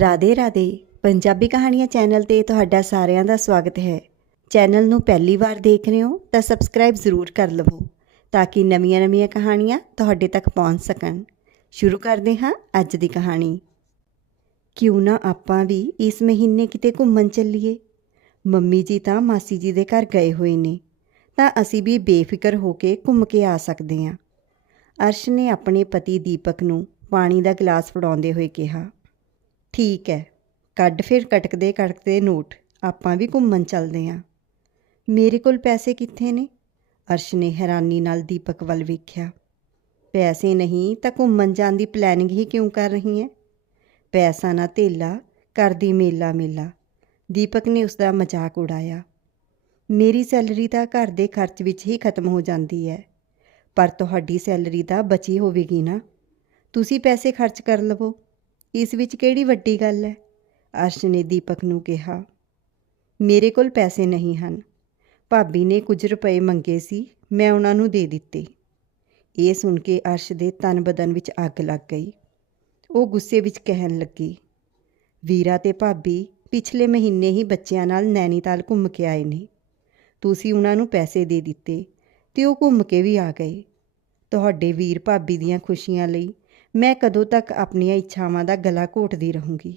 ਰਾਧੇ ਰਾਧੇ, ਪੰਜਾਬੀ ਕਹਾਣੀਆਂ ਚੈਨਲ ਤੇ ਤੁਹਾਡਾ ਸਾਰਿਆਂ ਦਾ ਸਵਾਗਤ ਹੈ। ਚੈਨਲ ਨੂੰ ਪਹਿਲੀ ਵਾਰ ਦੇਖ ਰਹੇ ਹੋ ਤਾਂ ਸਬਸਕ੍ਰਾਈਬ ਜ਼ਰੂਰ ਕਰ ਲਵੋ ਤਾਂ ਕਿ ਨਵੀਆਂ-ਨਵੀਆਂ ਕਹਾਣੀਆਂ ਤੁਹਾਡੇ ਤੱਕ ਪਹੁੰਚ ਸਕਣ। ਸ਼ੁਰੂ ਕਰਦੇ ਹਾਂ ਅੱਜ ਦੀ ਕਹਾਣੀ। ਕਿਉਂ ਨਾ ਆਪਾਂ ਵੀ ਇਸ ਮਹੀਨੇ ਕਿਤੇ ਘੁੰਮਣ ਚੱਲੀਏ। ਮੰਮੀ ਜੀ ਤਾਂ ਮਾਸੀ ਜੀ ਦੇ ਘਰ ਗਏ ਹੋਏ ਨੇ, ਤਾਂ ਅਸੀਂ ਵੀ ਬੇਫਿਕਰ ਹੋ ਕੇ ਘੁੰਮ ਕੇ ਆ ਸਕਦੇ ਹਾਂ। ਅਰਸ਼ ਨੇ ਆਪਣੇ ਪਤੀ ਦੀਪਕ ਨੂੰ ਪਾਣੀ ਦਾ ਗਲਾਸ ਫੜਾਉਂਦੇ ਹੋਏ ਕਿਹਾ ਠੀਕ ਹੈ, ਕੱਢ ਫਿਰ ਕਟਕਦੇ ਕਟਕਦੇ ਨੋਟ, ਆਪਾਂ ਵੀ ਘੁੰਮਣ ਚੱਲਦੇ ਆਂ ਮੇਰੇ ਕੋਲ ਪੈਸੇ ਕਿੱਥੇ ਨੇ? ਅਰਸ਼ ਨੇ ਹੈਰਾਨੀ ਨਾਲ ਦੀਪਕ ਵੱਲ ਵੇਖਿਆ। ਪੈਸੇ ਨਹੀਂ ਤਾਂ ਘੁੰਮਣ ਜਾਣ ਦੀ ਪਲੈਨਿੰਗ ਹੀ ਕਿਉਂ ਕਰ ਰਹੀ ਹੈ? ਪੈਸਾ ਨਾ ਧੇਲਾ ਕਰਦੀ ਮੇਲਾ ਮੇਲਾ। ਦੀਪਕ ਨੇ ਉਸ ਦਾ ਮਜ਼ਾਕ ਉਡਾਇਆ। ਮੇਰੀ ਸੈਲਰੀ ਤਾਂ ਘਰ ਦੇ ਖਰਚ ਵਿੱਚ ਹੀ ਖਤਮ ਹੋ ਜਾਂਦੀ ਹੈ। ਪਰ ਤੁਹਾਡੀ ਸੈਲਰੀ ਤਾਂ ਬਚੀ ਹੋਵੇਗੀ ਨਾ। ਤੁਸੀਂ ਪੈਸੇ ਖਰਚ ਕਰ ਲਵੋ। ਇਸ ਵਿੱਚ ਕਿਹੜੀ ਵੱਡੀ ਗੱਲ ਹੈ? ਅਰਸ਼ ਨੇ ਦੀਪਕ ਨੂੰ ਕਿਹਾ, ਮੇਰੇ ਕੋਲ ਪੈਸੇ ਨਹੀਂ ਹਨ। ਭਾਬੀ ਨੇ ਕੁਝ ਰੁਪਏ ਮੰਗੇ ਸੀ, ਮੈਂ ਉਹਨਾਂ ਨੂੰ ਦੇ ਦਿੱਤੇ। ਇਹ ਸੁਣ ਕੇ ਅਰਸ਼ ਦੇ ਤਨ ਬਦਨ ਵਿੱਚ ਅੱਗ ਲੱਗ ਗਈ। ਉਹ ਗੁੱਸੇ ਵਿੱਚ ਕਹਿਣ ਲੱਗੀ, ਵੀਰਾ ਤੇ ਭਾਬੀ ਪਿਛਲੇ ਮਹੀਨੇ ਹੀ ਬੱਚਿਆਂ ਨਾਲ ਨੈਨੀਤਾਲ ਘੁੰਮ ਕੇ ਆਏ ਨੇ। ਤੁਸੀਂ ਉਹਨਾਂ ਨੂੰ ਪੈਸੇ ਦੇ ਦਿੱਤੇ ਤੇ ਉਹ ਘੁੰਮ ਕੇ ਵੀ ਆ ਗਏ। ਤੁਹਾਡੇ ਵੀਰ ਭਾਬੀ ਦੀਆਂ ਖੁਸ਼ੀਆਂ ਲਈ ਮੈਂ ਕਦੋਂ ਤੱਕ ਆਪਣੀਆਂ ਇੱਛਾਵਾਂ ਦਾ ਗਲਾ ਘੋਟਦੀ ਰਹੂੰਗੀ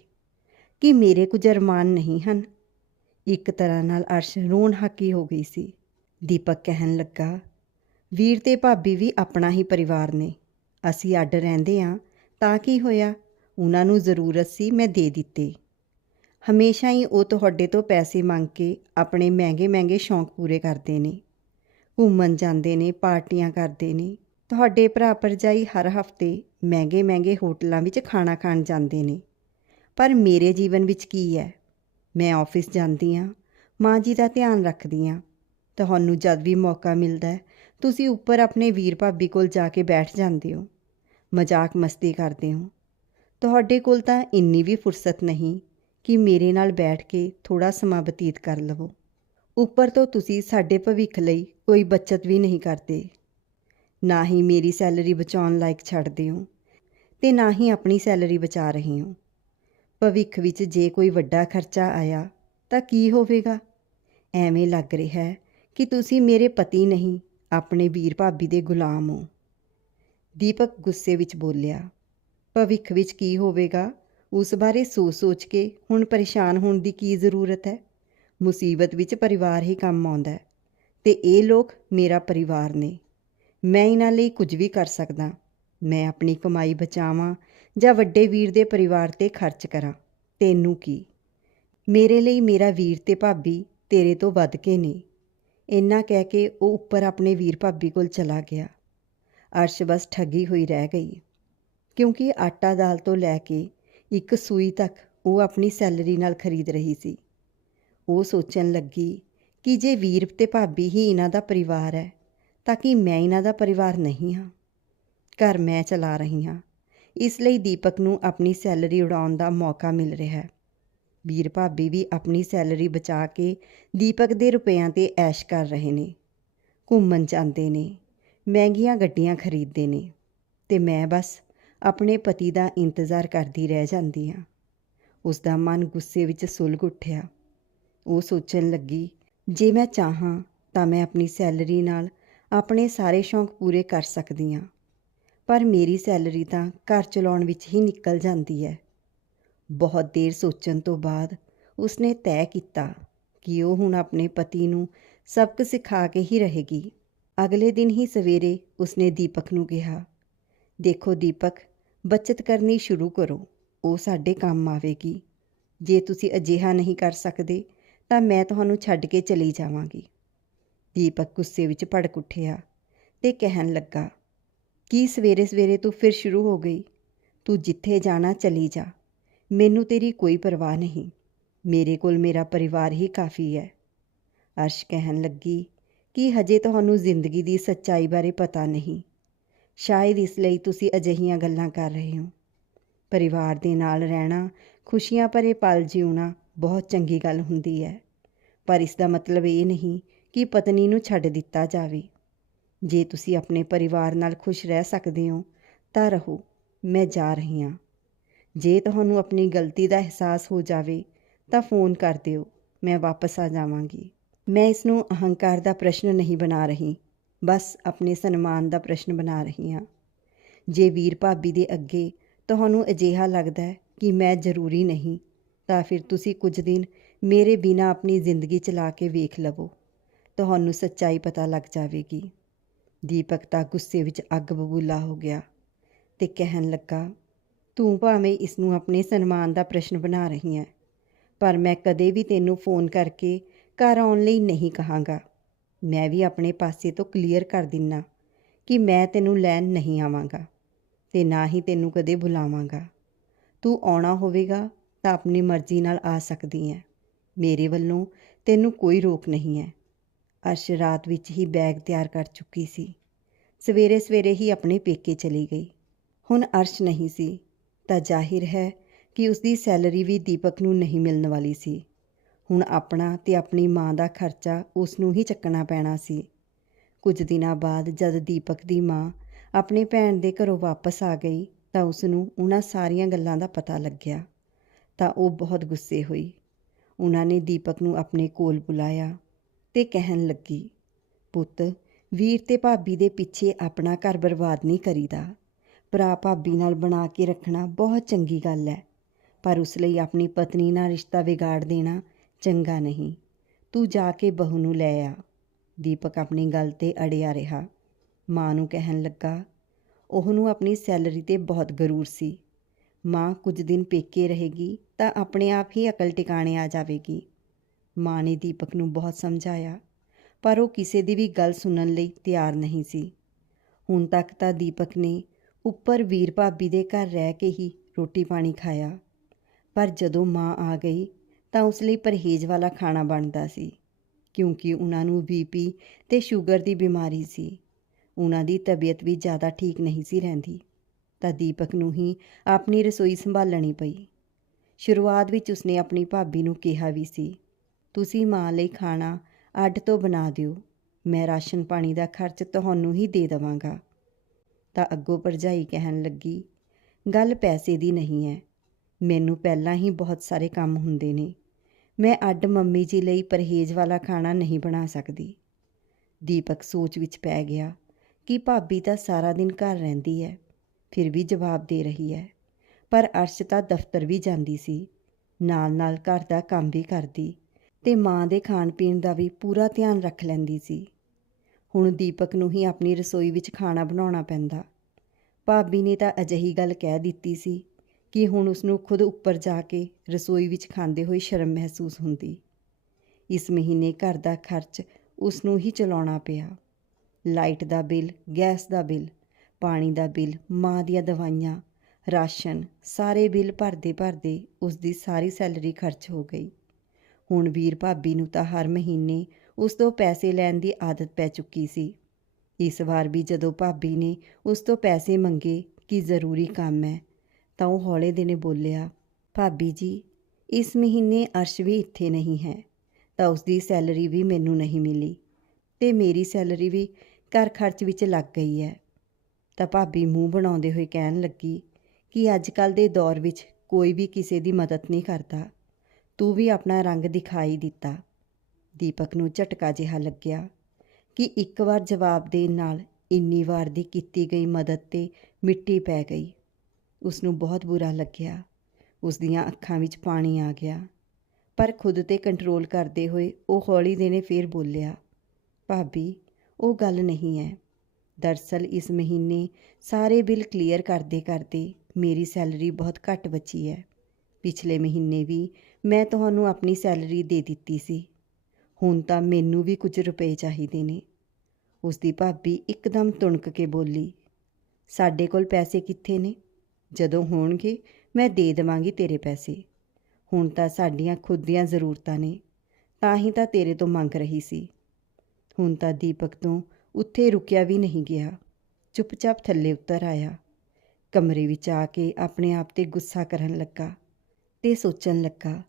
ਕਿ ਮੇਰੇ ਕੁਝ ਅਰਮਾਨ ਨਹੀਂ ਹਨ। ਇੱਕ ਤਰ੍ਹਾਂ ਨਾਲ ਅਰਸ਼ ਰੋਣ ਹੱਕੀ ਹੋ ਗਈ ਸੀ। ਦੀਪਕ ਕਹਿਣ ਲੱਗਾ, ਵੀਰ ਤੇ ਭਾਬੀ ਵੀ ਆਪਣਾ ਹੀ ਪਰਿਵਾਰ ਨੇ। ਅਸੀਂ ਅੱਡ ਰਹਿੰਦੇ ਹਾਂ, ਤਾਂ ਕੀ ਹੋਇਆ? ਉਹਨਾਂ ਨੂੰ ਜ਼ਰੂਰਤ ਸੀ ਮੈਂ ਦੇ ਦਿੱਤੇ। ਹਮੇਸ਼ਾ ਹੀ ਉਹ ਤੁਹਾਡੇ ਤੋਂ ਪੈਸੇ ਮੰਗ ਕੇ ਆਪਣੇ ਮਹਿੰਗੇ ਮਹਿੰਗੇ ਸ਼ੌਂਕ ਪੂਰੇ ਕਰਦੇ ਨੇ। ਘੁੰਮਣ ਜਾਂਦੇ ਨੇ, ਪਾਰਟੀਆਂ ਕਰਦੇ ਨੇ ਤੁਹਾਡੇ ਭਰਾ ਭਰਜਾਈ ਹਰ ਹਫ਼ਤੇ ਮਹਿੰਗੇ ਮਹਿੰਗੇ ਹੋਟਲਾਂ ਵਿੱਚ ਖਾਣਾ ਖਾਣ ਜਾਂਦੇ ਨੇ। ਪਰ ਮੇਰੇ ਜੀਵਨ ਵਿੱਚ ਕੀ ਹੈ? ਮੈਂ ਆਫਿਸ ਜਾਂਦੀ ਹਾਂ, ਮਾਂ ਜੀ ਦਾ ਧਿਆਨ ਰੱਖਦੀ ਹਾਂ। ਤੁਹਾਨੂੰ ਜਦ ਵੀ ਮੌਕਾ ਮਿਲਦਾ ਤੁਸੀਂ ਉੱਪਰ ਆਪਣੇ ਵੀਰ ਭਾਬੀ ਕੋਲ ਜਾ ਕੇ ਬੈਠ ਜਾਂਦੇ ਹੋ। ਮਜ਼ਾਕ ਮਸਤੀ ਕਰਦੇ ਹੋ। ਤੁਹਾਡੇ ਕੋਲ ਤਾਂ ਇੰਨੀ ਵੀ ਫੁਰਸਤ ਨਹੀਂ ਕਿ ਮੇਰੇ ਨਾਲ ਬੈਠ ਕੇ ਥੋੜਾ ਸਮਾਂ ਬਤੀਤ ਕਰ ਲਵੋ। ਉੱਪਰ ਤੋਂ ਤੁਸੀਂ ਸਾਡੇ ਭਵਿੱਖ ਲਈ ਕੋਈ ਬਚਤ ਵੀ ਨਹੀਂ ਕਰਦੇ। ਨਾ ਹੀ ਮੇਰੀ ਸੈਲਰੀ ਬਚਾਉਣ ਲਾਇਕ ਛੱਡਦੇ ਹੋ ਤੇ ਨਾ ਹੀ ਆਪਣੀ ਸੈਲਰੀ ਬਚਾ ਰਹੇ ਹੋ। ਭਵਿੱਖ ਵਿੱਚ ਜੇ ਕੋਈ ਵੱਡਾ ਖਰਚਾ ਆਇਆ ਤਾਂ ਕੀ ਹੋਵੇਗਾ? ਐਵੇਂ ਲੱਗ ਰਿਹਾ ਹੈ ਕਿ ਤੁਸੀਂ ਮੇਰੇ ਪਤੀ ਨਹੀਂ, ਆਪਣੇ ਵੀਰ ਭਾਬੀ ਦੇ ਗੁਲਾਮ ਹੋ। ਦੀਪਕ ਗੁੱਸੇ ਵਿੱਚ ਬੋਲਿਆ, ਭਵਿੱਖ ਵਿੱਚ ਕੀ ਹੋਵੇਗਾ? ਉਸ ਬਾਰੇ ਸੋਚ-ਸੋਚ ਕੇ ਹੁਣ ਪਰੇਸ਼ਾਨ ਹੋਣ ਦੀ ਕੀ ਜ਼ਰੂਰਤ ਹੈ? ਮੁਸੀਬਤ ਵਿੱਚ ਪਰਿਵਾਰ ਹੀ ਕੰਮ ਆਉਂਦਾ ਹੈ ਤੇ ਇਹ ਲੋਕ ਮੇਰਾ ਪਰਿਵਾਰ ਨੇ। ਮੈਂ ਇਹਨਾਂ ਲਈ ਕੁਝ ਵੀ ਕਰ ਸਕਦਾ। ਮੈਂ ਆਪਣੀ ਕਮਾਈ ਬਚਾਵਾਂ ਜਾਂ ਵੱਡੇ ਵੀਰ ਦੇ ਪਰਿਵਾਰ ਤੇ ਖਰਚ ਕਰਾਂ। ਤੈਨੂੰ ਕੀ? ਮੇਰੇ ਲਈ ਮੇਰਾ ਵੀਰ ਤੇ ਭਾਬੀ ਤੇਰੇ ਤੋਂ ਵੱਧ ਕੇ ਨੇ ਇੰਨਾ ਕਹਿ ਕੇ ਉਹ ਉੱਪਰ ਆਪਣੇ ਵੀਰ ਭਾਬੀ ਕੋਲ ਚਲਾ ਗਿਆ। ਅਰਸ਼ ਬਸ ਠੱਗੀ ਹੋਈ ਰਹਿ ਗਈ। ਕਿਉਂਕਿ ਆਟਾ ਦਾਲ ਤੋਂ ਲੈ ਕੇ ਇੱਕ ਸੂਈ ਤੱਕ ਉਹ ਆਪਣੀ ਸੈਲਰੀ ਨਾਲ ਖਰੀਦ ਰਹੀ ਸੀ। ਉਹ ਸੋਚਣ ਲੱਗੀ ਕਿ ਜੇ ਵੀਰ ਤੇ ਭਾਬੀ ਹੀ ਇਹਨਾਂ ਦਾ ਪਰਿਵਾਰ ਹੈ ਤਾਂ ਕਿ ਮੈਂ ਇਹਨਾਂ ਦਾ ਪਰਿਵਾਰ ਨਹੀਂ ਹਾਂ। ਘਰ ਮੈਂ ਚਲਾ ਰਹੀ ਹਾਂ। ਇਸ ਲਈ ਦੀਪਕ ਨੂੰ ਆਪਣੀ ਸੈਲਰੀ ਉਡਾਉਣ ਦਾ ਮੌਕਾ ਮਿਲ ਰਿਹਾ ਹੈ। ਵੀਰ ਭਾਬੀ ਵੀ ਆਪਣੀ ਸੈਲਰੀ ਬਚਾ ਕੇ ਦੀਪਕ ਦੇ ਰੁਪਿਆਂ ਤੇ ਐਸ਼ ਕਰ ਰਹੇ ਨੇ। ਘੁੰਮਣ ਜਾਂਦੇ ਨੇ, ਮਹਿੰਗੀਆਂ ਗੱਡੀਆਂ ਖਰੀਦਦੇ ਨੇ ਤੇ ਮੈਂ ਬਸ ਆਪਣੇ ਪਤੀ ਦਾ ਇੰਤਜ਼ਾਰ ਕਰਦੀ ਰਹਿ ਜਾਂਦੀ ਹਾਂ। ਉਸ ਦਾ ਮਨ ਗੁੱਸੇ ਵਿੱਚ ਸੁਲਗ ਉੱਠਿਆ। ਉਹ ਸੋਚਣ ਲੱਗੀ, ਜੇ ਮੈਂ ਚਾਹਾਂ ਤਾਂ ਮੈਂ ਆਪਣੀ ਸੈਲਰੀ ਨਾਲ ਆਪਣੇ ਸਾਰੇ ਸ਼ੌਂਕ ਪੂਰੇ ਕਰ ਸਕਦੀ ਹਾਂ ਪਰ ਮੇਰੀ ਸੈਲਰੀ ਤਾਂ ਘਰ ਚਲਾਉਣ ਵਿੱਚ ਹੀ ਨਿਕਲ ਜਾਂਦੀ ਹੈ। ਬਹੁਤ ਦੇਰ ਸੋਚਣ ਤੋਂ ਬਾਅਦ ਉਸਨੇ ਤੈਅ ਕੀਤਾ ਕਿ ਉਹ ਹੁਣ ਆਪਣੇ ਪਤੀ ਨੂੰ ਸਬਕ ਸਿਖਾ ਕੇ ਹੀ ਰਹੇਗੀ। ਅਗਲੇ ਦਿਨ ਹੀ ਸਵੇਰੇ ਉਸਨੇ ਦੀਪਕ ਨੂੰ ਕਿਹਾ, ਦੇਖੋ ਦੀਪਕ, ਬਚਤ ਕਰਨੀ ਸ਼ੁਰੂ ਕਰੋ, ਉਹ ਸਾਡੇ ਕੰਮ ਆਵੇਗੀ। ਜੇ ਤੁਸੀਂ ਅਜਿਹਾ ਨਹੀਂ ਕਰ ਸਕਦੇ, ਤਾਂ ਮੈਂ ਤੁਹਾਨੂੰ ਛੱਡ ਕੇ ਚਲੀ ਜਾਵਾਂਗੀ। ਦੀਪਕ ਗੁੱਸੇ ਵਿੱਚ ਭੜਕ ਉੱਠਿਆ ਤੇ ਕਹਿਣ ਲੱਗਾ, ਕੀ ਸਵੇਰੇ ਸਵੇਰੇ ਤੂੰ ਫਿਰ ਸ਼ੁਰੂ ਹੋ ਗਈ? ਤੂੰ ਜਿੱਥੇ ਜਾਣਾ ਚਲੀ ਜਾ। ਮੈਨੂੰ ਤੇਰੀ ਕੋਈ ਪਰਵਾਹ ਨਹੀਂ। ਮੇਰੇ ਕੋਲ ਮੇਰਾ ਪਰਿਵਾਰ ਹੀ ਕਾਫੀ ਹੈ। ਅਰਸ਼ ਕਹਿਣ ਲੱਗੀ ਕਿ ਹਜੇ ਤੁਹਾਨੂੰ ਜ਼ਿੰਦਗੀ ਦੀ ਸੱਚਾਈ ਬਾਰੇ ਪਤਾ ਨਹੀਂ। ਸ਼ਾਇਦ ਇਸ ਲਈ ਤੁਸੀਂ ਅਜਿਹੀਆਂ ਗੱਲਾਂ ਕਰ ਰਹੇ ਹੋ। ਪਰਿਵਾਰ ਦੇ ਨਾਲ ਰਹਿਣਾ, ਖੁਸ਼ੀਆਂ ਭਰੇ ਪਲ ਜਿਉਣਾ ਬਹੁਤ ਚੰਗੀ ਗੱਲ ਹੁੰਦੀ ਹੈ। ਪਰ ਇਸ ਦਾ ਮਤਲਬ ਇਹ ਨਹੀਂ ਕਿ ਪਤਨੀ ਨੂੰ ਛੱਡ ਦਿੱਤਾ ਜਾਵੇ। ਜੇ ਤੁਸੀਂ ਆਪਣੇ ਪਰਿਵਾਰ ਨਾਲ ਖੁਸ਼ ਰਹਿ ਸਕਦੇ ਹੋ, ਤਾਂ ਰਹੋ, ਮੈਂ ਜਾ ਰਹੀ ਹਾਂ। ਜੇ ਤੁਹਾਨੂੰ ਆਪਣੀ ਗਲਤੀ ਦਾ ਅਹਿਸਾਸ ਹੋ ਜਾਵੇ, ਤਾਂ ਫੋਨ ਕਰ ਦਿਓ, ਮੈਂ ਵਾਪਸ ਆ ਜਾਵਾਂਗੀ। ਮੈਂ ਇਸ ਨੂੰ ਅਹੰਕਾਰ ਦਾ ਪ੍ਰਸ਼ਨ ਨਹੀਂ ਬਣਾ ਰਹੀ, ਬਸ ਆਪਣੇ ਸਨਮਾਨ ਦਾ ਪ੍ਰਸ਼ਨ ਬਣਾ ਰਹੀ ਹਾਂ। ਜੇ ਵੀਰ ਭਾਬੀ ਦੇ ਅੱਗੇ ਤੁਹਾਨੂੰ ਅਜਿਹਾ ਲੱਗਦਾ ਹੈ ਕਿ ਮੈਂ ਜ਼ਰੂਰੀ ਨਹੀਂ, ਤਾਂ ਫਿਰ ਤੁਸੀਂ ਕੁਝ ਦਿਨ ਮੇਰੇ ਬਿਨਾ ਆਪਣੀ ਜ਼ਿੰਦਗੀ ਚਲਾ ਕੇ ਵੇਖ ਲਵੋ। ਤੁਹਾਨੂੰ ਸੱਚਾਈ ਪਤਾ ਲੱਗ ਜਾਵੇਗੀ। ਦੀਪਕ ਤਾਂ ਗੁੱਸੇ ਵਿੱਚ ਅੱਗ ਬਬੂਲਾ ਹੋ ਗਿਆ ਤੇ ਕਹਿਣ ਲੱਗਾ, ਤੂੰ ਭਾਵੇਂ ਇਸ ਨੂੰ ਆਪਣੇ ਸਨਮਾਨ ਦਾ ਪ੍ਰਸ਼ਨ ਬਣਾ ਰਹੀ ਹੈ ਪਰ ਮੈਂ ਕਦੇ ਵੀ ਤੈਨੂੰ ਫੋਨ ਕਰਕੇ ਘਰ ਆਉਣ ਲਈ ਨਹੀਂ ਕਹਾਂਗਾ। ਮੈਂ ਵੀ ਆਪਣੇ ਪਾਸੇ ਤੋਂ ਕਲੀਅਰ ਕਰ ਦਿੰਨਾ ਕਿ ਮੈਂ ਤੈਨੂੰ ਲੈਣ ਨਹੀਂ ਆਵਾਂਗਾ ਤੇ ਨਾ ਹੀ ਤੈਨੂੰ ਕਦੇ ਬੁਲਾਵਾਂਗਾ। ਤੂੰ ਆਉਣਾ ਹੋਵੇਗਾ ਤਾਂ ਆਪਣੀ ਮਰਜ਼ੀ ਨਾਲ ਆ ਸਕਦੀ ਹੈ ਮੇਰੇ ਵੱਲੋਂ ਤੈਨੂੰ ਕੋਈ ਰੋਕ ਨਹੀਂ ਹੈ ਅਰਸ਼ ਰਾਤ ਵਿੱਚ ਹੀ ਬੈਗ ਤਿਆਰ ਕਰ ਚੁੱਕੀ ਸੀ। ਸਵੇਰੇ ਸਵੇਰੇ ਹੀ ਆਪਣੇ ਪੇਕੇ ਚਲੀ ਗਈ। ਹੁਣ ਅਰਸ਼ ਨਹੀਂ ਸੀ। ਤਾਂ ਜ਼ਾਹਿਰ ਹੈ ਕਿ ਉਸ ਦੀ ਸੈਲਰੀ ਵੀ ਦੀਪਕ ਨੂੰ ਨਹੀਂ ਮਿਲਣ ਵਾਲੀ ਸੀ। ਹੁਣ ਆਪਣਾ ਤੇ ਆਪਣੀ ਮਾਂ ਦਾ ਖਰਚਾ ਉਸ ਨੂੰ ਹੀ ਚੱਕਣਾ ਪੈਣਾ ਸੀ। ਕੁਝ ਦਿਨਾਂ ਬਾਅਦ ਜਦ ਦੀਪਕ ਦੀ ਮਾਂ ਆਪਣੇ ਭੈਣ ਦੇ ਘਰੋਂ ਵਾਪਸ ਆ ਗਈ ਤਾਂ ਉਸ ਨੂੰ ਉਹਨਾਂ ਸਾਰੀਆਂ ਗੱਲਾਂ ਦਾ ਪਤਾ ਲੱਗਿਆ। ਤਾਂ ਉਹ ਬਹੁਤ ਗੁੱਸੇ ਹੋਈ। ਉਹਨਾਂ ਨੇ ਦੀਪਕ ਨੂੰ ਆਪਣੇ ਕੋਲ ਬੁਲਾਇਆ। ਤੇ ਕਹਿਣ ਲੱਗੀ, ਪੁੱਤ, ਵੀਰ ਤੇ ਭਾਬੀ ਦੇ ਪਿੱਛੇ ਆਪਣਾ ਘਰ ਬਰਬਾਦ ਨਹੀਂ ਕਰੀਦਾ। ਭਰਾ ਭਾਬੀ ਨਾਲ ਬਣਾ ਕੇ ਰੱਖਣਾ ਬਹੁਤ ਚੰਗੀ ਗੱਲ ਹੈ ਪਰ ਉਸ ਲਈ ਆਪਣੀ ਪਤਨੀ ਨਾਲ ਰਿਸ਼ਤਾ ਵਿਗਾੜ ਦੇਣਾ ਚੰਗਾ ਨਹੀਂ। ਤੂੰ ਜਾ ਕੇ ਬਹੂ ਨੂੰ ਲੈ ਆ। ਦੀਪਕ ਆਪਣੀ ਗੱਲ ਤੇ ਅੜਿਆ ਰਿਹਾ। ਮਾਂ ਨੂੰ ਕਹਿਣ ਲੱਗਾ, ਉਹਨੂੰ ਆਪਣੀ ਸੈਲਰੀ ਤੇ ਬਹੁਤ ਗਰੂਰ ਸੀ। ਮਾਂ ਕੁਝ ਦਿਨ ਪੇਕੇ ਰਹੇਗੀ ਤਾਂ ਆਪਣੇ ਆਪ ਹੀ ਅਕਲ ਟਿਕਾਣੇ ਆ ਜਾਵੇਗੀ। ਮਾਂ ਨੇ ਦੀਪਕ ਨੂੰ ਬਹੁਤ ਸਮਝਾਇਆ, ਪਰ ਉਹ ਕਿਸੇ ਦੀ ਵੀ ਗੱਲ ਸੁਣਨ ਲਈ ਤਿਆਰ ਨਹੀਂ ਸੀ। ਹੁਣ ਤੱਕ ਤਾਂ ਦੀਪਕ ਨੇ ਉੱਪਰ ਵੀਰ ਭਾਬੀ ਦੇ ਘਰ ਰਹਿ ਕੇ ਹੀ ਰੋਟੀ ਪਾਣੀ ਖਾਇਆ, ਪਰ ਜਦੋਂ ਮਾਂ ਆ ਗਈ ਤਾਂ ਉਸ ਲਈ ਪਰਹੇਜ਼ ਵਾਲਾ ਖਾਣਾ ਬਣਦਾ ਸੀ, ਕਿਉਂਕਿ ਉਹਨਾਂ ਨੂੰ ਬੀਪੀ ਤੇ ਸ਼ੂਗਰ ਦੀ ਬਿਮਾਰੀ ਸੀ। ਉਹਨਾਂ ਦੀ ਤਬੀਅਤ ਵੀ ਜ਼ਿਆਦਾ ਠੀਕ ਨਹੀਂ ਸੀ ਰਹਿੰਦੀ, ਤਾਂ ਦੀਪਕ ਨੂੰ ਹੀ ਆਪਣੀ ਰਸੋਈ ਸੰਭਾਲਣੀ ਪਈ। ਸ਼ੁਰੂਆਤ ਵਿੱਚ ਉਸਨੇ ਆਪਣੀ ਭਾਬੀ ਨੂੰ ਕਿਹਾ ਵੀ ਸੀ ਤੁਸੀਂ ਮਾਂ ਲਈ ਖਾਣਾ ਅੱਡ ਤੋਂ ਬਣਾ ਦਿਓ। ਮੈਂ ਰਾਸ਼ਨ ਪਾਣੀ ਦਾ ਖਰਚ ਤੁਹਾਨੂੰ ਹੀ ਦੇ ਦੇਵਾਂਗਾ। ਤਾਂ ਅੱਗੋਂ ਭਰਜਾਈ ਕਹਿਣ ਲੱਗੀ, ਗੱਲ ਪੈਸੇ ਦੀ ਨਹੀਂ ਹੈ ਮੈਨੂੰ ਪਹਿਲਾਂ ਹੀ ਬਹੁਤ ਸਾਰੇ ਕੰਮ ਹੁੰਦੇ ਨੇ। ਮੈਂ ਅੱਡ ਮੰਮੀ ਜੀ ਲਈ ਪਰਹੇਜ਼ ਵਾਲਾ ਖਾਣਾ ਨਹੀਂ ਬਣਾ ਸਕਦੀ। ਦੀਪਕ ਸੋਚ ਵਿੱਚ ਪੈ ਗਿਆ ਕਿ ਭਾਬੀ ਤਾਂ ਸਾਰਾ ਦਿਨ ਘਰ ਰਹਿੰਦੀ ਹੈ ਫਿਰ ਵੀ ਜਵਾਬ ਦੇ ਰਹੀ ਹੈ ਪਰ ਅਰਸ਼ ਤਾਂ ਦਫ਼ਤਰ ਵੀ ਜਾਂਦੀ ਸੀ। ਨਾਲ-ਨਾਲ ਘਰ ਦਾ ਕੰਮ ਵੀ ਕਰਦੀ। ਤੇ ਮਾਂ ਦੇ ਖਾਣ ਪੀਣ ਦਾ ਵੀ ਪੂਰਾ ਧਿਆਨ ਰੱਖ ਲੈਂਦੀ ਸੀ। ਹੁਣ ਦੀਪਕ ਨੂੰ ਹੀ ਆਪਣੀ ਰਸੋਈ ਵਿੱਚ ਖਾਣਾ ਬਣਾਉਣਾ ਪੈਂਦਾ। ਭਾਬੀ ਨੇ ਤਾਂ ਅਜਿਹੀ ਗੱਲ ਕਹਿ ਦਿੱਤੀ ਸੀ ਕਿ ਹੁਣ ਉਸ ਨੂੰ ਖੁਦ ਉੱਪਰ ਜਾ ਕੇ ਰਸੋਈ ਵਿੱਚ ਖਾਂਦੇ ਹੋਏ ਸ਼ਰਮ ਮਹਿਸੂਸ ਹੁੰਦੀ। ਇਸ ਮਹੀਨੇ ਘਰ ਦਾ ਖਰਚ ਉਸ ਨੂੰ ਹੀ ਚਲਾਉਣਾ ਪਿਆ। ਲਾਈਟ ਦਾ ਬਿੱਲ, ਗੈਸ ਦਾ ਬਿੱਲ, ਪਾਣੀ ਦਾ ਬਿੱਲ, ਮਾਂ ਦੀਆਂ ਦਵਾਈਆਂ, ਰਾਸ਼ਨ, ਸਾਰੇ ਬਿੱਲ ਭਰਦੇ ਭਰਦੇ ਉਸ ਦੀ ਸਾਰੀ ਸੈਲਰੀ ਖਰਚ ਹੋ ਗਈ। ਹੁਣ ਵੀਰ ਭਾਬੀ ਨੂੰ ਤਾਂ ਹਰ ਮਹੀਨੇ ਉਸ ਤੋਂ ਪੈਸੇ ਲੈਣ ਦੀ ਆਦਤ ਪੈ ਚੁੱਕੀ ਸੀ। ਇਸ ਵਾਰ ਵੀ ਜਦੋਂ ਭਾਬੀ ਨੇ ਉਸ ਤੋਂ ਪੈਸੇ ਮੰਗੇ ਕਿ ਜ਼ਰੂਰੀ ਕੰਮ ਹੈ, ਤਾਂ ਉਹ ਹੌਲੇ ਦਿਨੇ ਬੋਲਿਆ, ਭਾਬੀ ਜੀ, ਇਸ ਮਹੀਨੇ ਅਰਸ਼ ਵੀ ਇੱਥੇ ਨਹੀਂ ਹੈ, ਤਾਂ ਉਸ ਦੀ ਸੈਲਰੀ ਵੀ ਮੈਨੂੰ ਨਹੀਂ ਮਿਲੀ ਤੇ ਮੇਰੀ ਸੈਲਰੀ ਵੀ ਘਰ ਖਰਚ ਵਿੱਚ ਲੱਗ ਗਈ ਹੈ। ਤਾਂ ਭਾਬੀ ਮੂੰਹ ਬਣਾਉਂਦੇ ਹੋਏ ਕਹਿਣ ਲੱਗੀ ਕਿ ਅੱਜ ਕੱਲ ਦੇ ਦੌਰ ਵਿੱਚ ਕੋਈ ਵੀ ਕਿਸੇ ਦੀ ਮਦਦ ਨਹੀਂ ਕਰਦਾ। ਤੂੰ ਵੀ ਆਪਣਾ ਰੰਗ ਦਿਖਾਈ ਦਿੱਤਾ। ਦੀਪਕ ਨੂੰ ਝਟਕਾ ਜਿਹਾ ਲੱਗਿਆ ਕਿ ਇੱਕ ਵਾਰ ਜਵਾਬ ਦੇਣ ਨਾਲ ਇੰਨੀ ਵਾਰ ਦੀ ਕੀਤੀ ਗਈ ਮਦਦ ਤੇ ਮਿੱਟੀ ਪੈ ਗਈ। ਉਸ ਨੂੰ ਬਹੁਤ ਬੁਰਾ ਲੱਗਿਆ। ਉਸ ਦੀਆਂ ਅੱਖਾਂ ਵਿੱਚ ਪਾਣੀ ਆ ਗਿਆ। ਪਰ ਖੁਦ ਤੇ ਕੰਟਰੋਲ ਕਰਦੇ ਹੋਏ ਉਹ ਹੌਲੀ ਦੇਨੇ ਫੇਰ ਬੋਲਿਆ, ਭਾਬੀ, ਉਹ ਗੱਲ ਨਹੀਂ ਹੈ ਦਰਸਲ ਇਸ ਮਹੀਨੇ ਸਾਰੇ ਬਿੱਲ ਕਲੀਅਰ ਕਰਦੇ ਕਰਦੇ ਮੇਰੀ ਸੈਲਰੀ ਬਹੁਤ ਘੱਟ ਬਚੀ ਹੈ ਪਿਛਲੇ ਮਹੀਨੇ ਵੀ ਮੈਂ ਤੁਹਾਨੂੰ ਆਪਣੀ ਸੈਲਰੀ ਦੇ ਦਿੱਤੀ ਸੀ। ਹੁਣ ਤਾਂ ਮੈਨੂੰ ਵੀ ਕੁਝ ਰੁਪਏ ਚਾਹੀਦੇ ਨੇ। ਉਸ ਦੀ ਭਾਬੀ ਇੱਕਦਮ ਤੁਣਕ ਕੇ ਬੋਲੀ, ਸਾਡੇ ਕੋਲ ਪੈਸੇ ਕਿੱਥੇ ਨੇ? ਜਦੋਂ ਹੋਣਗੇ, ਮੈਂ ਦੇ ਦੇਵਾਂਗੀ ਤੇਰੇ ਪੈਸੇ। ਹੁਣ ਤਾਂ ਸਾਡੀਆਂ ਖੁਦ ਦੀਆਂ ਜ਼ਰੂਰਤਾਂ ਨੇ, ਤਾਂ ਹੀ ਤਾਂ ਤੇਰੇ ਤੋਂ ਮੰਗ ਰਹੀ ਸੀ। ਹੁਣ ਤਾਂ ਦੀਪਕ ਤੋਂ ਉੱਥੇ ਰੁਕਿਆ ਵੀ ਨਹੀਂ ਗਿਆ। ਚੁੱਪਚਾਪ ਥੱਲੇ ਉਤਰ ਆਇਆ। ਕਮਰੇ ਵਿੱਚ ਆ ਕੇ ਆਪਣੇ ਆਪ ਤੇ ਗੁੱਸਾ ਕਰਨ ਲੱਗਾ ਤੇ ਸੋਚਣ ਲੱਗਾ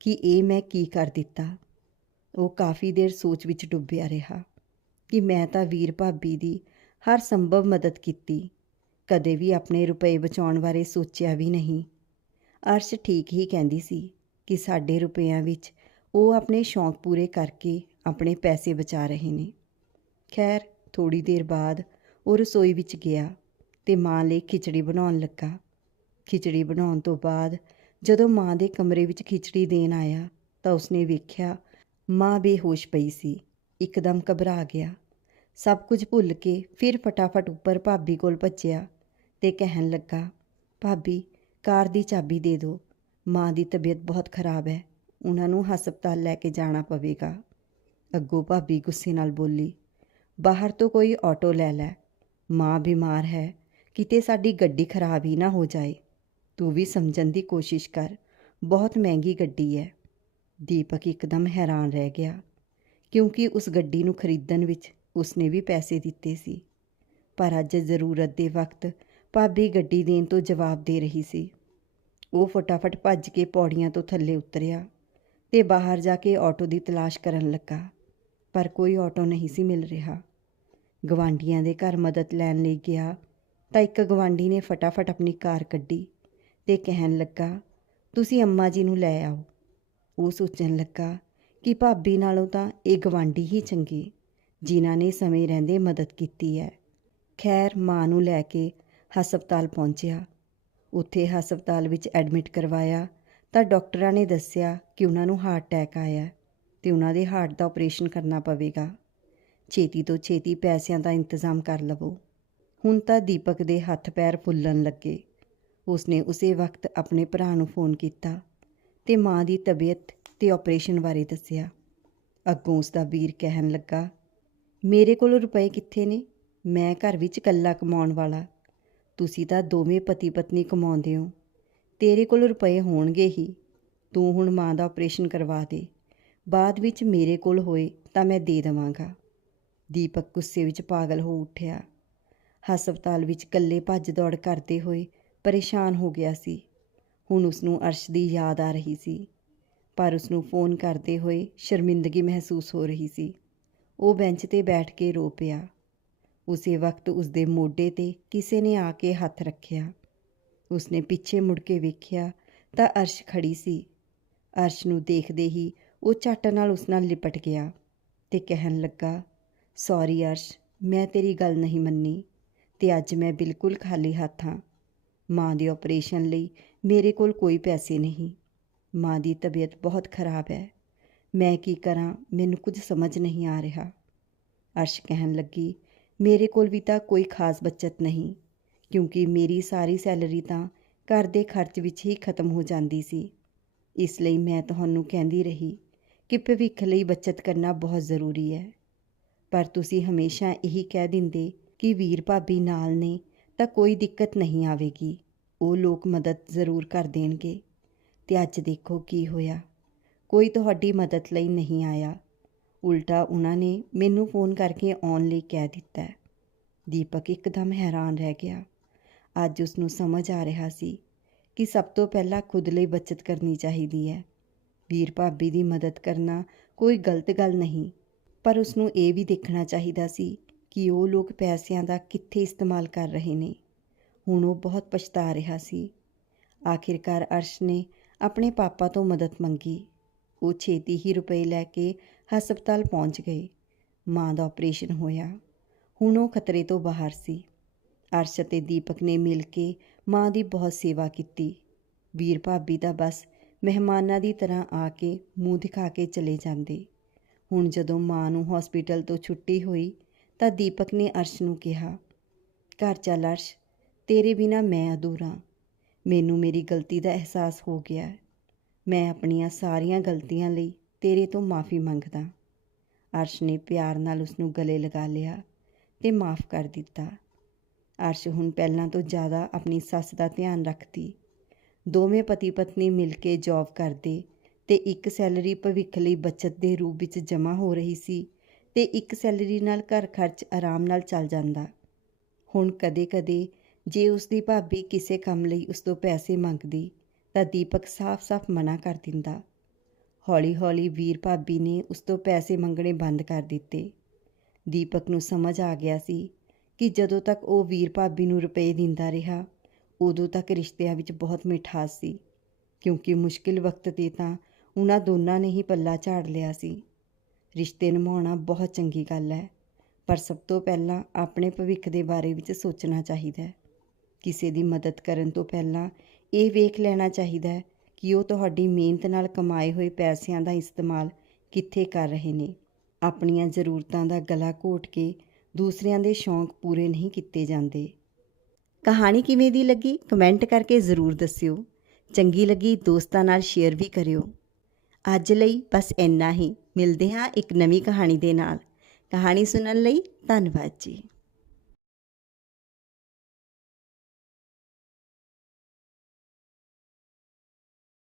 ਕਿ ਇਹ ਮੈਂ ਕੀ ਕਰ ਦਿੱਤਾ। ਉਹ ਕਾਫੀ ਦੇਰ ਸੋਚ ਵਿੱਚ ਡੁੱਬਿਆ ਰਿਹਾ ਕਿ ਮੈਂ ਤਾਂ ਵੀਰ ਭਾਬੀ ਦੀ ਹਰ ਸੰਭਵ ਮਦਦ ਕੀਤੀ। ਕਦੇ ਵੀ ਆਪਣੇ ਰੁਪਏ ਬਚਾਉਣ ਬਾਰੇ ਸੋਚਿਆ ਵੀ ਨਹੀਂ। ਅਰਸ਼ ਠੀਕ ਹੀ ਕਹਿੰਦੀ ਸੀ ਕਿ ਸਾਡੇ ਰੁਪਈਆਂ ਵਿੱਚ ਉਹ ਆਪਣੇ ਸ਼ੌਂਕ ਪੂਰੇ ਕਰਕੇ ਆਪਣੇ ਪੈਸੇ ਬਚਾ ਰਹੇ ਨੇ। ਖੈਰ ਥੋੜੀ ਦੇਰ ਬਾਅਦ ਉਹ ਰਸੋਈ ਵਿੱਚ ਗਿਆ ਤੇ ਮਾਂ ਲਈ ਖਿਚੜੀ ਬਣਾਉਣ ਲੱਗਾ। ਖਿਚੜੀ ਬਣਾਉਣ ਤੋਂ ਬਾਅਦ ਜਦੋਂ ਮਾਂ ਦੇ ਕਮਰੇ ਵਿੱਚ ਖਿਚੜੀ ਦੇਣ ਆਇਆ ਤਾਂ ਉਸਨੇ ਵੇਖਿਆ ਮਾਂ ਬੇਹੋਸ਼ ਪਈ ਸੀ। ਇੱਕਦਮ ਘਬਰਾ ਗਿਆ। ਸਭ ਕੁਝ ਭੁੱਲ ਕੇ ਫਿਰ ਫਟਾਫਟ ਉੱਪਰ ਭਾਬੀ ਕੋਲ ਭੱਜਿਆ ਤੇ ਕਹਿਣ ਲੱਗਾ, ਭਾਬੀ, ਕਾਰ ਦੀ ਚਾਬੀ ਦੇ ਦਿਓ। ਮਾਂ ਦੀ ਤਬੀਅਤ ਬਹੁਤ ਖਰਾਬ ਹੈ। ਉਹਨਾਂ ਨੂੰ ਹਸਪਤਾਲ ਲੈ ਕੇ ਜਾਣਾ ਪਵੇਗਾ। ਅੱਗੋਂ ਭਾਬੀ ਗੁੱਸੇ ਨਾਲ ਬੋਲੀ, ਬਾਹਰ ਤੋਂ ਕੋਈ ਆਟੋ ਲੈ ਲੈ। ਮਾਂ ਬਿਮਾਰ ਹੈ। ਕਿਤੇ ਸਾਡੀ ਗੱਡੀ ਖਰਾਬ ਹੀ ਨਾ ਹੋ ਜਾਏ। ਤੂੰ ਵੀ ਸਮਝਣ ਦੀ ਕੋਸ਼ਿਸ਼ ਕਰ। ਬਹੁਤ ਮਹਿੰਗੀ ਗੱਡੀ ਹੈ ਦੀਪਕ ਇੱਕਦਮ ਹੈਰਾਨ ਰਹਿ ਗਿਆ, ਕਿਉਂਕਿ ਉਸ ਗੱਡੀ ਨੂੰ ਖਰੀਦਣ ਵਿੱਚ ਉਸਨੇ ਵੀ ਪੈਸੇ ਦਿੱਤੇ ਸੀ। ਪਰ ਅੱਜ ਜ਼ਰੂਰਤ ਦੇ ਵਕਤ ਭਾਬੀ ਗੱਡੀ ਦੇਣ ਤੋਂ ਜਵਾਬ ਦੇ ਰਹੀ ਸੀ। ਉਹ ਫਟਾਫਟ ਭੱਜ ਕੇ ਪੌੜੀਆਂ ਤੋਂ ਥੱਲੇ ਉਤਰਿਆ ਤੇ ਬਾਹਰ ਜਾ ਕੇ ਆਟੋ ਦੀ ਤਲਾਸ਼ ਕਰਨ ਲੱਗਾ, ਪਰ ਕੋਈ ਆਟੋ ਨਹੀਂ ਸੀ ਮਿਲ ਰਿਹਾ। ਗਵਾਂਡੀਆਂ ਦੇ ਘਰ ਮਦਦ ਲੈਣ ਲਈ ਗਿਆ ਤਾਂ ਇੱਕ ਗਵਾਂਡੀ ਨੇ ਫਟਾਫਟ ਆਪਣੀ ਕਾਰ ਕੱਢੀ। ਤੇ ਕਹਿਣ ਲੱਗਾ, ਤੁਸੀਂ ਅੰਮਾ ਜੀ ਨੂੰ ਲੈ ਆਓ। ਉਹ ਸੋਚਣ ਲੱਗਾ ਕਿ ਭਾਬੀ ਨਾਲੋਂ ਤਾਂ ਇਹ ਗਵਾਂਡੀ ਹੀ ਚੰਗੀ, ਜਿਨ੍ਹਾਂ ਨੇ ਸਮੇਂ ਰਹਿੰਦੇ ਮਦਦ ਕੀਤੀ ਹੈ। ਖੈਰ, ਮਾਂ ਨੂੰ ਲੈ ਕੇ ਹਸਪਤਾਲ ਪਹੁੰਚਿਆ। ਉੱਥੇ ਹਸਪਤਾਲ ਵਿੱਚ ਐਡਮਿਟ ਕਰਵਾਇਆ ਤਾਂ ਡਾਕਟਰਾਂ ਨੇ ਦੱਸਿਆ ਕਿ ਉਹਨਾਂ ਨੂੰ ਹਾਰਟ ਅਟੈਕ ਆਇਆ ਹੈ ਤੇ ਉਹਨਾਂ ਦੇ ਹਾਰਟ ਦਾ ਆਪਰੇਸ਼ਨ ਕਰਨਾ ਪਵੇਗਾ। ਛੇਤੀ ਤੋਂ ਛੇਤੀ ਪੈਸਿਆਂ ਦਾ ਇੰਤਜ਼ਾਮ ਕਰ ਲਵੋ। ਹੁਣ ਤਾਂ ਦੀਪਕ ਦੇ ਹੱਥ ਪੈਰ ਫੁੱਲਣ ਲੱਗੇ। ਉਸਨੇ ਉਸੇ ਵਕਤ ਆਪਣੇ ਭਰਾ ਨੂੰ ਫੋਨ ਕੀਤਾ ਤੇ ਮਾਂ ਦੀ ਤਬੀਅਤ ਤੇ ਆਪਰੇਸ਼ਨ ਬਾਰੇ ਦੱਸਿਆ। ਅੱਗੋਂ ਉਸ ਦਾ ਵੀਰ ਕਹਿਣ ਲੱਗਾ, ਮੇਰੇ ਕੋਲ ਰੁਪਏ ਕਿੱਥੇ ਨੇ? ਮੈਂ ਘਰ ਵਿੱਚ ਇਕੱਲਾ ਕਮਾਉਣ ਵਾਲਾ। ਤੁਸੀਂ ਤਾਂ ਦੋਵੇਂ ਪਤੀ ਪਤਨੀ ਕਮਾਉਂਦੇ ਹੋ। ਤੇਰੇ ਕੋਲ ਰੁਪਏ ਹੋਣਗੇ ਹੀ। ਤੂੰ ਹੁਣ ਮਾਂ ਦਾ ਆਪਰੇਸ਼ਨ ਕਰਵਾ ਦੇ। ਬਾਅਦ ਵਿੱਚ ਮੇਰੇ ਕੋਲ ਹੋਏ ਤਾਂ ਮੈਂ ਦੇ ਦੇਵਾਂਗਾ। ਦੀਪਕ ਗੁੱਸੇ ਵਿੱਚ ਪਾਗਲ ਹੋ ਉੱਠਿਆ। ਹਸਪਤਾਲ ਵਿੱਚ ਇਕੱਲੇ ਭੱਜ ਦੌੜ ਕਰਦੇ ਹੋਏ ਪਰੇਸ਼ਾਨ ਹੋ ਗਿਆ ਸੀ। ਹੁਣ ਉਸ ਨੂੰ ਅਰਸ਼ ਦੀ ਯਾਦ ਆ ਰਹੀ ਸੀ। ਪਰ ਉਸ ਨੂੰ ਫੋਨ ਕਰਦੇ ਹੋਏ ਸ਼ਰਮਿੰਦਗੀ ਮਹਿਸੂਸ ਹੋ ਰਹੀ ਸੀ। ਉਹ ਬੈਂਚ ਤੇ ਬੈਠ ਕੇ ਰੋ ਪਿਆ। ਉਸੇ ਵਕਤ ਉਸ ਦੇ ਮੋਢੇ ਤੇ ਕਿਸੇ ਨੇ ਆ ਕੇ ਹੱਥ ਰੱਖਿਆ। ਉਸਨੇ ਪਿੱਛੇ ਮੁੜ ਕੇ ਵੇਖਿਆ ਤਾਂ ਅਰਸ਼ ਖੜੀ ਸੀ। ਅਰਸ਼ ਨੂੰ ਦੇਖਦੇ ਹੀ ਉਹ ਝੱਟ ਨਾਲ ਉਸ ਨਾਲ ਲਿਪਟ ਗਿਆ ਤੇ ਕਹਿਣ ਲੱਗਾ ਸੌਰੀ ਅਰਸ਼, ਮੈਂ ਤੇਰੀ ਗੱਲ ਨਹੀਂ ਮੰਨੀ ਤੇ ਅੱਜ ਮੈਂ ਬਿਲਕੁਲ ਖਾਲੀ ਹੱਥ ਹਾਂ। ਮਾਂ ਦੇ ਆਪਰੇਸ਼ਨ ਲਈ ਮੇਰੇ ਕੋਲ ਕੋਈ ਪੈਸੇ ਨਹੀਂ। ਮਾਂ ਦੀ ਤਬੀਅਤ ਬਹੁਤ ਖਰਾਬ ਹੈ। ਮੈਂ ਕੀ ਕਰਾਂ? ਮੈਨੂੰ ਕੁਝ ਸਮਝ ਨਹੀਂ ਆ ਰਿਹਾ। ਅਰਸ਼ ਕਹਿਣ ਲੱਗੀ, ਮੇਰੇ ਕੋਲ ਵੀ ਤਾਂ ਕੋਈ ਖਾਸ ਬਚਤ ਨਹੀਂ, ਕਿਉਂਕਿ ਮੇਰੀ ਸਾਰੀ ਸੈਲਰੀ ਤਾਂ ਘਰ ਦੇ ਖਰਚ ਵਿੱਚ ਹੀ ਖਤਮ ਹੋ ਜਾਂਦੀ ਸੀ। ਇਸ ਲਈ ਮੈਂ ਤੁਹਾਨੂੰ ਕਹਿੰਦੀ ਰਹੀ ਕਿ ਭਵਿੱਖ ਲਈ ਬਚਤ ਕਰਨਾ ਬਹੁਤ ਜ਼ਰੂਰੀ ਹੈ। ਪਰ ਤੁਸੀਂ ਹਮੇਸ਼ਾ ਇਹੀ ਕਹਿ ਦਿੰਦੇ ਕਿ ਵੀਰ ਭਾਬੀ ਨਾਲ ਨੇ ਤਾਂ ਕੋਈ ਦਿੱਕਤ ਨਹੀਂ ਆਵੇਗੀ। ਉਹ ਲੋਕ ਮਦਦ ਜ਼ਰੂਰ ਕਰ ਦੇਣਗੇ। ਤੇ ਅੱਜ ਦੇਖੋ ਕੀ ਹੋਇਆ। ਕੋਈ ਤੁਹਾਡੀ ਮਦਦ ਲਈ ਨਹੀਂ ਆਇਆ। ਉਲਟਾ ਉਹਨਾਂ ਨੇ ਮੈਨੂੰ ਫੋਨ ਕਰਕੇ ਆਉਣ ਲਈ ਕਹਿ ਦਿੱਤਾ। ਦੀਪਕ ਇੱਕਦਮ ਹੈਰਾਨ ਰਹਿ ਗਿਆ। ਅੱਜ ਉਸ ਨੂੰ ਸਮਝ ਆ ਰਿਹਾ ਸੀ ਕਿ ਸਭ ਤੋਂ ਪਹਿਲਾਂ ਖੁਦ ਲਈ ਬਚਤ ਕਰਨੀ ਚਾਹੀਦੀ ਹੈ। ਵੀਰ ਭਾਬੀ ਦੀ ਮਦਦ ਕਰਨਾ ਕੋਈ ਗਲਤ ਗੱਲ ਨਹੀਂ, ਪਰ ਉਸ ਨੂੰ ਇਹ ਵੀ ਦੇਖਣਾ ਚਾਹੀਦਾ ਸੀ ਕਿ ਉਹ ਲੋਕ ਪੈਸਿਆਂ ਦਾ ਕਿੱਥੇ ਇਸਤੇਮਾਲ ਕਰ ਰਹੇ ਨੇ। ਹੁਣ ਉਹ ਬਹੁਤ ਪਛਤਾ ਰਿਹਾ ਸੀ। ਆਖਿਰਕਾਰ ਅਰਸ਼ ਨੇ ਆਪਣੇ ਪਾਪਾ ਤੋਂ ਮਦਦ ਮੰਗੀ। ਉਹ ਛੇਤੀ ਹੀ ਰੁਪਏ ਲੈ ਕੇ ਹਸਪਤਾਲ ਪਹੁੰਚ ਗਏ। ਮਾਂ ਦਾ ਆਪਰੇਸ਼ਨ ਹੋਇਆ। ਹੁਣ ਉਹ ਖਤਰੇ ਤੋਂ ਬਾਹਰ ਸੀ। ਅਰਸ਼ ਅਤੇ ਦੀਪਕ ਨੇ ਮਿਲ ਕੇ ਮਾਂ ਦੀ ਬਹੁਤ ਸੇਵਾ ਕੀਤੀ। ਵੀਰ ਭਾਬੀ ਦਾ ਬਸ ਮਹਿਮਾਨਾਂ ਦੀ ਤਰ੍ਹਾਂ ਆ ਕੇ ਮੂੰਹ ਦਿਖਾ ਕੇ ਚਲੇ ਜਾਂਦੇ। ਹੁਣ ਜਦੋਂ ਮਾਂ ਨੂੰ ਹਸਪੀਟਲ ਤੋਂ ਛੁੱਟੀ ਹੋਈ ਤਾਂ ਦੀਪਕ ਨੇ ਅਰਸ਼ ਨੂੰ ਕਿਹਾ, ਘਰ ਚੱਲ ਅਰਸ਼, ਤੇਰੇ ਬਿਨਾ ਮੈਂ ਅਧੂਰਾ ਮੈਨੂੰ ਮੇਰੀ ਗਲਤੀ ਦਾ ਅਹਿਸਾਸ ਹੋ ਗਿਆ ਮੈਂ ਆਪਣੀਆਂ ਸਾਰੀਆਂ ਗਲਤੀਆਂ ਲਈ ਤੇਰੇ ਤੋਂ ਮਾਫੀ ਮੰਗਦਾ ਅਰਸ਼ ਨੇ ਪਿਆਰ ਨਾਲ ਉਸ ਨੂੰ ਗਲੇ ਲਗਾ ਲਿਆ ਤੇ ਮਾਫ ਕਰ ਦਿੱਤਾ। ਅਰਸ਼ ਹੁਣ ਪਹਿਲਾਂ ਤੋਂ ਜ਼ਿਆਦਾ ਆਪਣੀ ਸੱਸ ਦਾ ਧਿਆਨ ਰੱਖਦੀ। ਦੋਵੇਂ ਪਤੀ ਪਤਨੀ ਮਿਲ ਕੇ ਜੌਬ ਕਰਦੇ ਤੇ ਇੱਕ ਸੈਲਰੀ ਭਵਿੱਖ ਲਈ ਬਚਤ ਦੇ ਰੂਪ ਵਿੱਚ ਜਮ੍ਹਾਂ ਹੋ ਰਹੀ ਸੀ। ਤੇ ਇੱਕ ਸੈਲਰੀ ਨਾਲ ਘਰ ਖਰਚ ਆਰਾਮ ਨਾਲ ਚੱਲ ਜਾਂਦਾ। ਹੁਣ ਕਦੇ-ਕਦੇ ਜੇ ਉਸ ਦੀ ਭਾਬੀ ਕਿਸੇ ਕੰਮ ਲਈ ਉਸ ਤੋਂ ਪੈਸੇ ਮੰਗਦੀ, ਤਾਂ ਦੀਪਕ ਸਾਫ਼-ਸਾਫ਼ ਮਨਾ ਕਰ ਦਿੰਦਾ। ਹੌਲੀ-ਹੌਲੀ ਵੀਰ ਭਾਬੀ ਨੇ ਉਸ ਤੋਂ ਪੈਸੇ ਮੰਗਣੇ ਬੰਦ ਕਰ ਦਿੱਤੇ। ਦੀਪਕ ਨੂੰ ਸਮਝ ਆ ਗਿਆ ਸੀ ਕਿ ਜਦੋਂ ਤੱਕ ਉਹ ਵੀਰ ਭਾਬੀ ਨੂੰ ਰੁਪਏ ਦਿੰਦਾ ਰਿਹਾ, ਉਦੋਂ ਤੱਕ ਰਿਸ਼ਤਿਆਂ ਵਿੱਚ ਬਹੁਤ ਮਿਠਾਸ ਸੀ, ਕਿਉਂਕਿ ਮੁਸ਼ਕਿਲ ਵਕਤ 'ਤੇ ਤਾਂ ਉਹਨਾਂ ਦੋਨਾਂ ਨੇ ਹੀ ਪੱਲਾ ਝਾੜ ਲਿਆ ਸੀ। ਰਿਸ਼ਤੇ ਨਿਭਾਉਣਾ ਬਹੁਤ ਚੰਗੀ ਗੱਲ ਹੈ, ਪਰ ਸਭ ਤੋਂ ਪਹਿਲਾਂ ਆਪਣੇ ਭਵਿੱਖ ਦੇ ਬਾਰੇ ਵਿੱਚ ਸੋਚਣਾ ਚਾਹੀਦਾ ਹੈ। ਕਿਸੇ ਦੀ ਮਦਦ ਕਰਨ ਤੋਂ ਪਹਿਲਾਂ ਇਹ ਵੇਖ ਲੈਣਾ ਚਾਹੀਦਾ ਹੈ ਕਿ ਉਹ ਤੁਹਾਡੀ ਮਿਹਨਤ ਨਾਲ ਕਮਾਏ ਹੋਏ ਪੈਸਿਆਂ ਦਾ ਇਸਤੇਮਾਲ ਕਿੱਥੇ ਕਰ ਰਹੇ ਨੇ। ਆਪਣੀਆਂ ਜ਼ਰੂਰਤਾਂ ਦਾ ਗਲਾ ਘੋਟ ਕੇ ਦੂਸਰਿਆਂ ਦੇ ਸ਼ੌਂਕ ਪੂਰੇ ਨਹੀਂ ਕੀਤੇ ਜਾਂਦੇ। ਕਹਾਣੀ ਕਿਵੇਂ ਦੀ ਲੱਗੀ? ਕਮੈਂਟ ਕਰਕੇ ਜ਼ਰੂਰ ਦੱਸਿਓ। ਚੰਗੀ ਲੱਗੀ ਦੋਸਤਾਂ ਨਾਲ ਸ਼ੇਅਰ ਵੀ ਕਰਿਓ। ਅੱਜ ਲਈ ਬਸ ਇੰਨਾ ਹੀ। ਮਿਲਦੇ ਹਾਂ ਇੱਕ ਨਵੀਂ ਕਹਾਣੀ ਦੇ ਨਾਲ। ਕਹਾਣੀ ਸੁਣਨ ਲਈ ਧੰਨਵਾਦ ਜੀ।